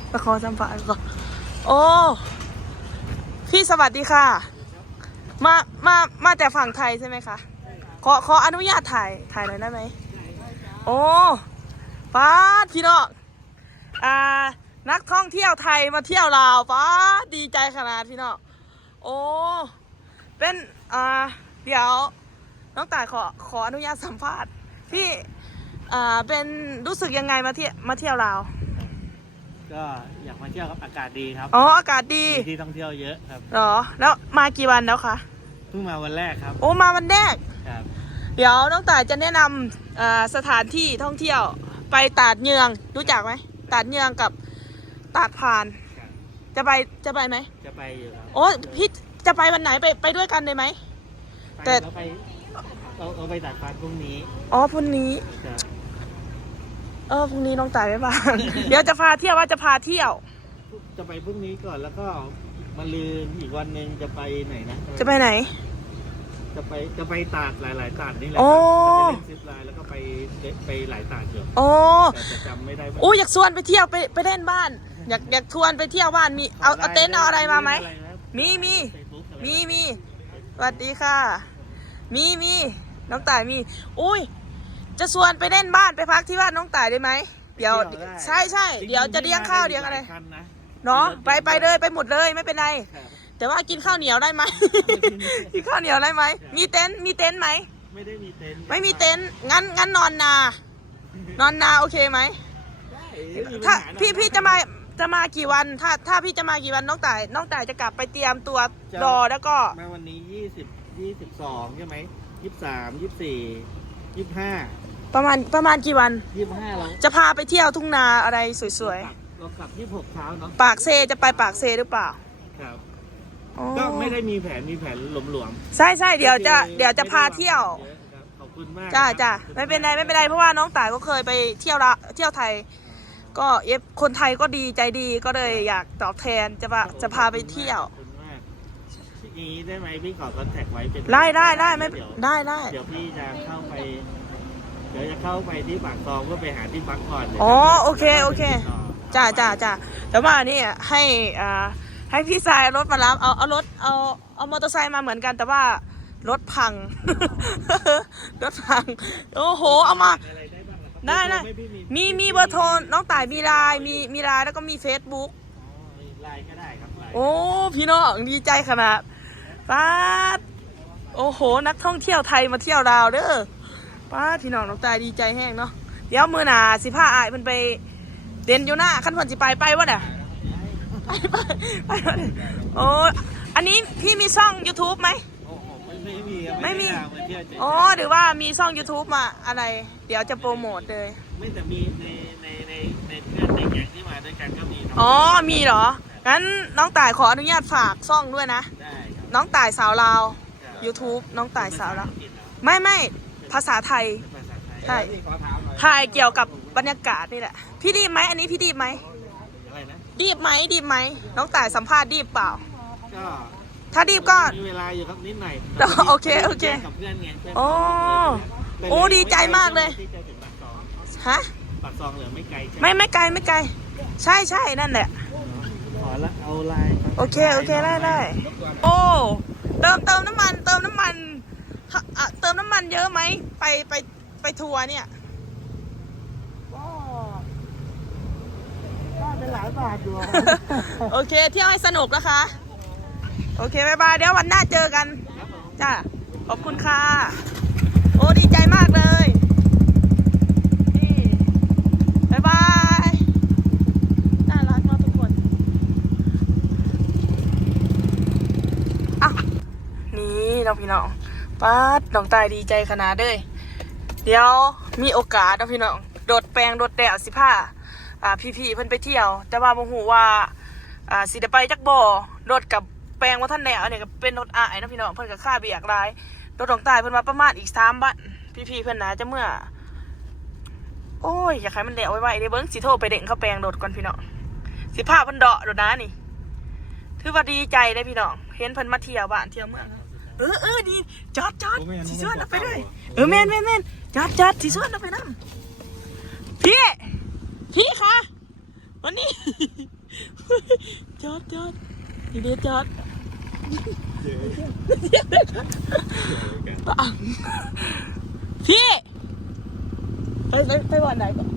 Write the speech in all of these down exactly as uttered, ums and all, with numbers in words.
ไปขอสัมภาษณ์ก่อนโอ้พี่สวัสดีค่ะมามามาแต่ฝั่งไทยใช่ไหมคะขอขออนุญาตถ่ายถ่ายหน่อยได้ไหมโอ้ป้าพี่น้องอ่านักท่องเที่ยวไทยมาเที่ยวลาวป้าดีใจขนาดพี่น้องโอ้เป็นอ่าเดี๋ยวน้องต่ายขอขออนุญาตสัมภาษณ์พี่อ่าเป็นรู้สึกยังไงมาเที่ยวมาเที่ยวลาวก็อยากมาเที่ยวครับอากาศดีครับอ๋ออากาศดีมีที่ท่องเที่ยวเยอะครับหรอแล้วมากี่วันแล้วคะเพิ่งมาวันแรกครับโอ้มาวันแรกครับเดี๋ยวน้องต่ายจะแนะนำสถานที่ท่องเที่ยวไปตาดเยืองรู้จักไหมตาดเยืองกับตาดพานจะไปจะไปไหมจะไปอยู่ครับโอ้พี่จะไปวันไหนไปไปด้วยกันได้ไหมแต่เราไปเราเราไปตาดพานพรุ่งนี้อ๋อพรุ่งนี้เออพรุ่งนี้น้องต่ายไม่บ้าง เดี๋ยวจะพาเที่ยวว่าจะพาเที่ยวจะไปพรุ่งนี้ก่อนแล้วก็มาลืนอีกวันหนึ่งจะไปไหนนะจะไปไหนจะไปจะไปตาดหลายๆตาดนี่แหละจะไปเล่นซิปไลน์แล้วก็ไปไปหลายตาดอยู่โอ้แต่จะจำไม่ได้โอ้อยากชวนไปเที่ยวไปไปเล่นบ้านอยากอยากชวนไปเที่ยวบ้านมีเอาเอาเต็นท์เอาอะไรมาไหมมีมีมีมีสวัสดีค่ะมีมีน้องต่ายมีอุ้ยจะชวนไปเล่นบ้านไปพักที่บ้านน้องต่ายได้ไหมเดี๋ยวใช่ใช่เดี๋ยวจะเลี้ยงข้าวเลี้ยงอะไรเนาะไปไปเลยไปหมดเลยไม่เป็นไรแต่ว่ากินข้าวเหนียวได้ไหมกินข้าวเหนียวได้ไหมมีเต็นท์มีเต็นท์ไหมไม่ได้มีเต็นท์ไม่มีเต็นท์งั้นงั้นนอนนานอนนาโอเคไหมถ้าพี่พี่จะมาจะมากี่วันถ้าถ้าพี่จะมากี่วันน้องต่ายน้องต่ายจะกลับไปเตรียมตัวรอแล้วก็มาวันนี้ยี่สิบยี่สิบสองใช่ไหมยี่สิบสามยี่สิบสี่ยี่สิบห้าประมาณประมาณกี่วันยี่สิบห้าเราจะพาไปเที่ยวทุ่งนาอะไรสวยๆเรากลับยี่สิบหกเช้าเนาะปากเซจะไปปากเซหรือเปล่าครับก็ไม่ได้มีแผนมีแผนหลวมๆใช่ใช่เดี๋ยวจะเดี๋ยวจะพาเที่ยวขอบคุณมากจ้าจ้าไม่เป็นไรไม่เป็นไรเพราะว่าน้องต่ายก็เคยไปเที่ยวละเที่ยวไทยก็เอฟคนไทยก็ดีใจดีก็เลยอยากตอบแทนจะว่าจะพาไปเที่ยวนี้ได้ไหมพี่ขอคอนแทคไว้เป็นได้ได้ได้ไม่ได้ได้เดี๋ยวพี่จะเข้าไปเดี๋ยวจะเข้าไปที่ปากซองเพื่อไปหาที่พักก่อนอ๋อโอเคโอเคจ้าจ้าจ้าแต่ว่านี่ให้อ่าให้พี่ชายรถมารับเอาเอารถเอาเอามอเตอร์ไซค์มาเหมือนกันแต่ว่ารถพังรถพังโอ้โหเอามาได้ได้มีมีเบอร์โทรน้องต่ายมีไลน์มีมีไลน์แล้วก็มีเฟซบุ๊กไลน์ก็ได้ครับโอ้พี่น้องดีใจขนาดป้าโอ้โหนักท่องเที่ยวไทยมาเที่ยวลาวเด้อป้าพี่น้องน้องต่ายดีใจแห้งเนาะเดี๋ยวมือหนาสิผ้าอายมันไปเด่นอยู่หน้าขั้นผ่อนสิไปไปวะเนี่ยไปไปไปโอ้อันนี้พี่มีช่อง ยูทูบ ไหมไม่มีไม่มีอ๋อหรือว่ามีช่อง ยูทูบ มาอะไรเดี๋ยวจะโปรโมทเลยไม่แต่มีในในในในเพื่อนในแก๊งที่มาด้วยกันก็มีอ๋อมีเหรองั้นน้องต่ายขออนุญาตฝากช่องด้วยนะน้องต่ายสาวลาว ยูทูบ น้องต่ายสาวลาวไม่ไม่ภาษาไทยใช่ถ่ายเกี่ยวกับบรรยากาศนี่แหละพี่ดีบไหมอันนี้พี่ดีบไหมดีบไหมดีบไหมน้องต่ายสัมภาษณ์ดีบเปล่าถ้าดีบก็มีเวลาอยู่ครับนิดหน่อยโอเคโอเคโอ้โอ้ดีใจมากเลยฮะปากซองเหลือไม่ไกลไม่ไม่ไกลไม่ไกลใช่ใช่นั่นแหละขอละเอาไลน์โอเคโอเคได้ได้โอ้เติมเติมน้ำมันเติมน้ำมันเติมน้ำมันเยอะไหมไปไปไปทัวร์เนี่ยก็เป็นหลายบาทอยู่โอเคเที่ยวให้สนุกนะคะโอเคบายบายเดี๋ยววันหน้าเจอกันจ้าขอบคุณค่ะโอ้ดีใจมากเลยบายบายน่ารักมากทุกคนอ่ะนี่น้องพี่น้องป้าน้องตายดีใจขนาดเลยเดี๋ยวมีโอกาสน้องพี่น้องโดดแปลงโดดแดดสิผ้าอ่าพี่ๆเพิ่นไปเที่ยวแต่ว่าโมโหว่าอ่าสิได้ไปจักบ่อโดดกับแปลงว่าท่านแนวเนี่ยก็เป็นรถอายนะพี่น้องเพิ่นกับค่าเบียกลายรถของตายเพิ่นมาประมาณอีกสามบัตพี่ๆเพิ่นน่าจะเมื่อโอ้ยอยากให้มันเดะไว้ไว้เดี๋ยวเบิ้งสิโทรไปเด้งเข้าแปลงรถก่อนพี่น้องสิผ้าเพิ่นเดาะรถนะนี่ถือว่าดีใจเลยพี่น้องเห็นเพิ่นมาเที่ยวบ้านเที่ยวเมืองเออเออดีจอดจอดสิชวนเราไปเลยเออแม่นแม่นแม่นจอดจอดสิชวนเราไปนั่งพี่พี่คะวันนี้จอดนี่เด็ดจอดปังพี่ไปไปไปวันไหนก่อน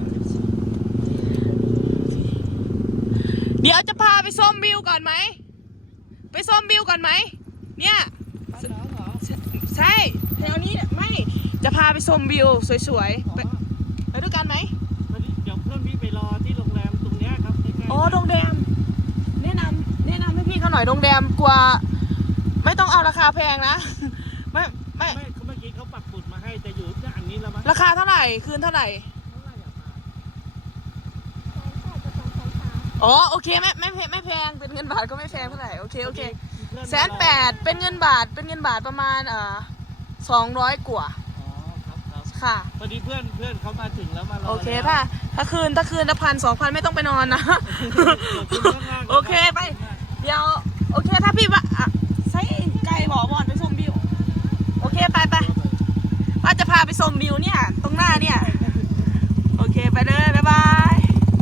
เดี๋ยวจะพาไปส้มวิวก่อนไหมไปส้มวิวก่อนไหมเนี่ยใช่แถวนี้ไม่จะพาไปส้มวิวสวยๆไปไปด้วยกันไหมเดี๋ยวเพื่อนพี่ไปรอที่โรงแรมตรงเนี้ยครับใกล้ๆอ๋อโรงแรมแนะนำแนะนำให้พี่เขาหน่อยโรงแรมกลัวไม่ต้องเอาราคาแพงนะไม่ไม่ไม่เมื่อกี้เขาปักหมุดมาให้จะอยู่ที่อันนี้แล้วมั้งราคาเท่าไหร่คืนเท่าไหร่อ๋อโอเคไม่ไม่ไม่แพงเป็นเงินบาทก็ไม่แพงเท่าไหร่โอเคโอเคแสนแปดเป็นเงินบาทเป็นเงินบาทประมาณเอ่อสองร้อยกว่าอ๋อครับครับค่ะพอดีเพื่อนเพื่อนเขามาถึงแล้วมารอโอเคแล้วถ้าถ้าคืนถ้าคืนละพันสองพันไม่ต้องไปนอนนะ โอเคไปเดี๋ยวโอเคถ้าพี่ว่าอ่ะใช้ไกลบอกบอลไปชมวิวโอเคไปไปว่าจะพาไปชมวิวเนี่ยตรงหน้าเนี่ยโอเคไปเลยบ๊ายบาย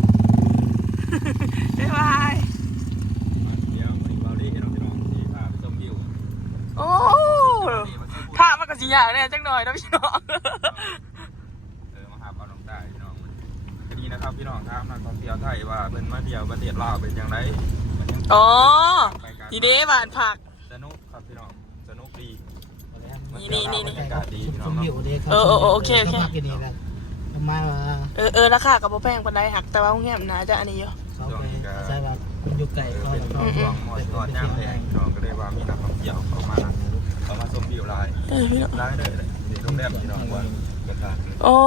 บ๊ายบายเดี๋ยววันนี้เราได้เห็นน้องๆที่พาไปชมวิวโอ้ถ้ามันก็สิยากเนี่ยจังหน่อยนะพี่น้องเออมาหาปลาหนองได้พี่น้องวันนี้นะครับพี่น้องครับนักท่องเที่ยวไทยว่าเพิ่นมาเที่ยวประเทศลาวเป็นอย่างไรมันยังอ๋อไปกันดีเด้บานผักสนุกครับพี่น้องสนุกดีนี่นี่นี่บรรยากาศดีพี่น้ชองมเนาะวิวดีเออเออเออโอเคโอเคขาพักกันนี่แหละประมาณว่าเออเออราคากับโบแพงปันไดหักแต่ว่าโรงแรมน่าจะอันนี้อยู่เขาไปใช่ว่าคุณอยู่ไก่เออเขาเป็นเขาช่วงหมดตอนย่างแดงพี่น้องก็ได้ว่ามีนักท่องเที่ยวเขามาเขามาชมวิวหลายเออพี่น้องหลายเลยเลยนี่โรงแรมพี่น้องว่าก็ทางโอ้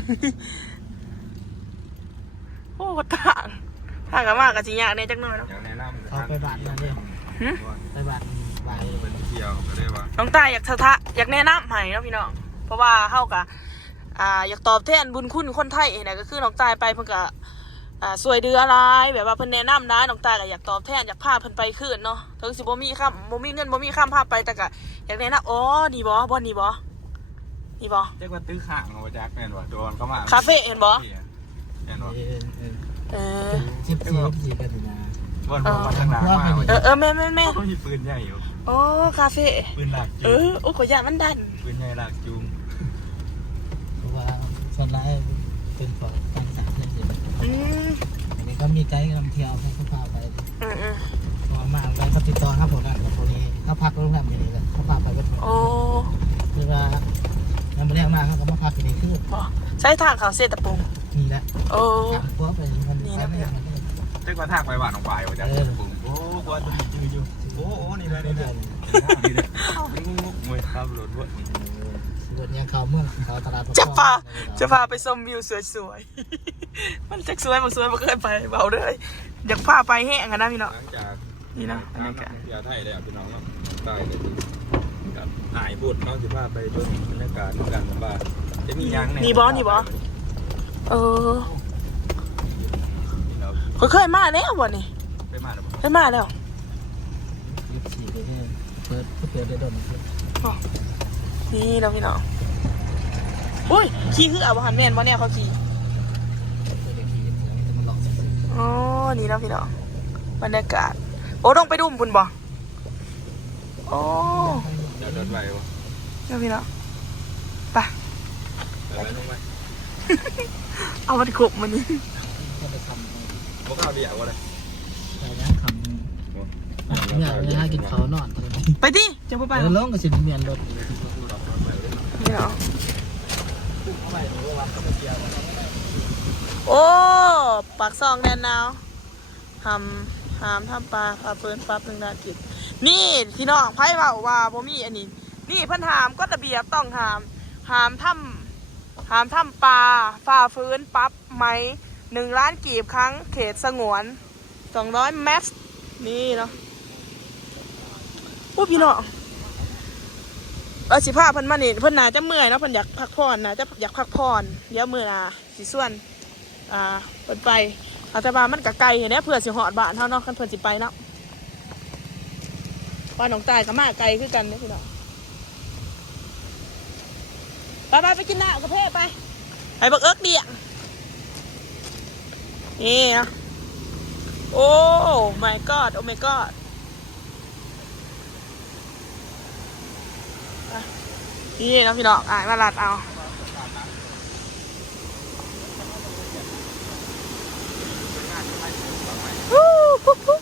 โอ้ต่างต่างกันมากกับสิยากเนี่ยจังหน่อยเนาะอย่างแนะนำเขาไปบ้านนั่นเองหึไปบ้านบ่ายเป็นเที่ยวก็ได้ว่าน้องตายอยากสะทะอยากแนะนำให้เนาะพี่น้องเพราะว่าเฮากะอ่าอยากตอบแทนบุญคุณคนไทยเนี่ยก็คือน้องตายไปเพิ่นก็อ่าสวยเดืออะไรแบบว่าเพิ่นแนะนำนะน้องตายก็อยากตอบแทนอยากพาเพิ่นไปคืนเนาะถึงสิบ่มีค่ำบ่มีเงินบ่มีค่ำพาไปแต่ก็อยากแนะนำอ๋อนี่บ่บ่นี่บ่นี่บ่เรียกว่าตื้อข่างเอาแจ็คแม่นว่าโดนเข้ามาคาเฟ่เห็นบ่แม่นว่าเออเออเออสิบสี่สี่เป็นนะบนบนมาข้างหลังมาเออเออแม่แม่แม่เขามีปืนใหญ่อยู่อ๋อคาเฟ่ปืนหลักเอจูงอโอ้ขอยามันดันปืนใหญ่หลักจูงเพราะว่าส่วนร้ายเป็นของต่างชาติเลยสิอืมอันนี้ก็มีไกด์นำเที่ยวให้เขาพาไปอืมอืมพอมาไปเขาติดต่อครับผมกันกับคนนี้เขาพักโรงแรมอย่างนี้เลยเขาพาไปเป็นโอ้คือว่ายังไม่ได้มาเขาก็มาพักที่นี่คือบ่ใช้ทางเขาเสตะปุงนี่แหละโอ้ถามพวกไปมันไปไม่ได้มันได้เรียกว่าทางไปหวานของปลายว่าจะปุ่มโอ้กว่าจะยืนอยู่โอ้โอ้นี่เลยนี่เลยนี่เลยมวยครับรถวะบนยังเขาเมืองเขาตลาดจะพาจะพาไปชมวิวสวยๆ มันจะสวยมันสวยมันเคยไปเบาเลยอยากพาไปแห้งกันนะพี่น้องหลังจากนี่นะอันนี้ก็เที่ยวไทยแล้วพี่น้องเนาะใต้เลยกับหายพูดเนาะสิพาไปชมบรรยากาศกันว่าจะมียังนี่บอนี่บอเออเขาเคยมาแล้ววันนี้ไปมาหรือเปล่าเคยมาแล้วยี่สิบสี่เดือนเปิดเปิดได้โดนนี่นะพี่น้องอุ้ยขี่คืออาบหันแมนบอเนี่ยเขาขี่อ๋อนี่นะพี่น้องบรรยากาศโอ้ต้องไปดูมพุ่นบ่โอ้เดี๋ยวรถไฟวะนี่พี่น้องไปเดี๋ยวไปลงไปเอามาดิขบมันนี่ก็ไปทำพวกข้าวเบียร์วะเลยไปนะคำเนี่ยเลยให้กินเขานอนไปดิจะไปไปเออลงก็สิเมียนรถนี่เนาะโอ้ปากซองแดนนาวทำหามทำปลาปลาเฟิร์นปั๊บหนึ่งนากิจนี่พี่น้องไพ่เบาว่าบ่มีอันนี้นี่เพิ่นหามก็ระเบียบต้องหามหามทำหามทำปลาฝ่าฟื้นปั๊บไหมหนึ่งล้านกีบครั้งเขตสงวนสองร้อยแมสนี่เนาะโอ้พี่น้องเอาสิผ้าเพิ่นมานี่เพิ่นน่าจะเมื่อยเนาะเพิ่นอยากพักผ่อนนะจะอยากพักผ่อนเดี๋ยวมื้อหน่ะสิส่วนอ่าเพิ่นไปอาจจะว่ามันก็ไกลเห็นแหน่เพื่อสิฮอดบ้านเฮาเนาะคันเพิ่นสิไปเนาะว่าน้องตายก็มาไกลคือกันเด้อพี่น้องไปไปไปกินน้ำกาแฟไปไปบักเอิกเดี่ยงนี่นะโอ้ my god โอ้ my god อ่ะนี่นะพี่น้องอ่ะมาลัดเอาฮู้ฮู้ฮู้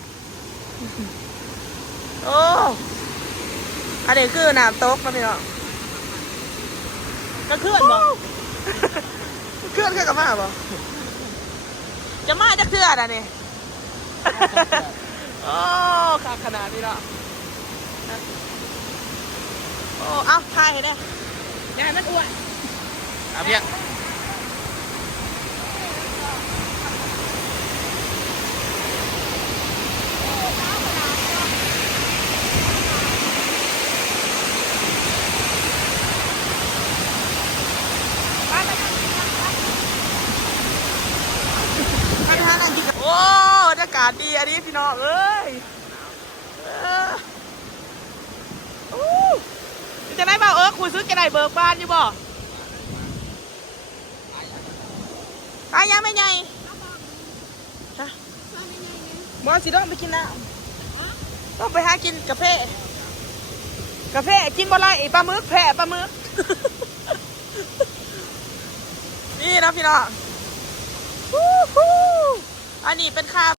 โอ้อันนี้คือน้ำตกนะพี่น้องก็เคลื่อนบ่เคลื่อนเคลื่อนกับมาบ่จะมาจะเคลื่อนอ่ะนี่ โอ้ขาขนาดนี้เนาะโอ้เอาถ่ายให้ได้ยายมันอ้วนเอาเพียงโอ้บรรยากาศดีอันนี้พี่น้องเอ้ยโอ้จะได้เปล่าเออคุยซื้อจะได้เบิกบานอยู่บ่ตายยังไม่ไงฮะมอสิต้องไปกินน้ำต้องไปหากินกาแฟกาแฟกินบ่ไรปลาหมึกแผ่ปลาหมึก นี่นะพี่น้องอันนี้เป็นคา